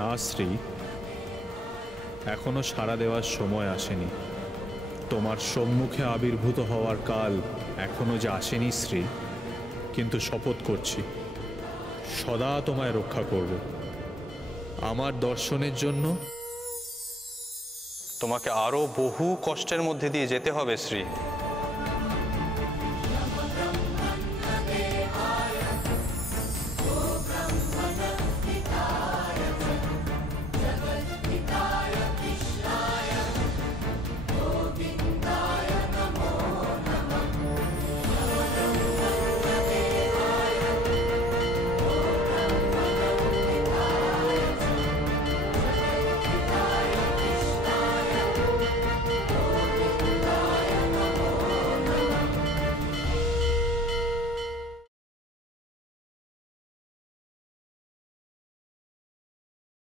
না শ্রী, এখনো সাড়া দেওয়ার সময় আসেনি। তোমার সম্মুখে আবির্ভূত হওয়ার কাল এখনো যে আসেনি শ্রী, কিন্তু শপথ করছি সদা তোমায় রক্ষা করব। আমার দর্শনের জন্য তোমাকে আরো বহু কষ্টের মধ্যে দিয়ে যেতে হবে শ্রী।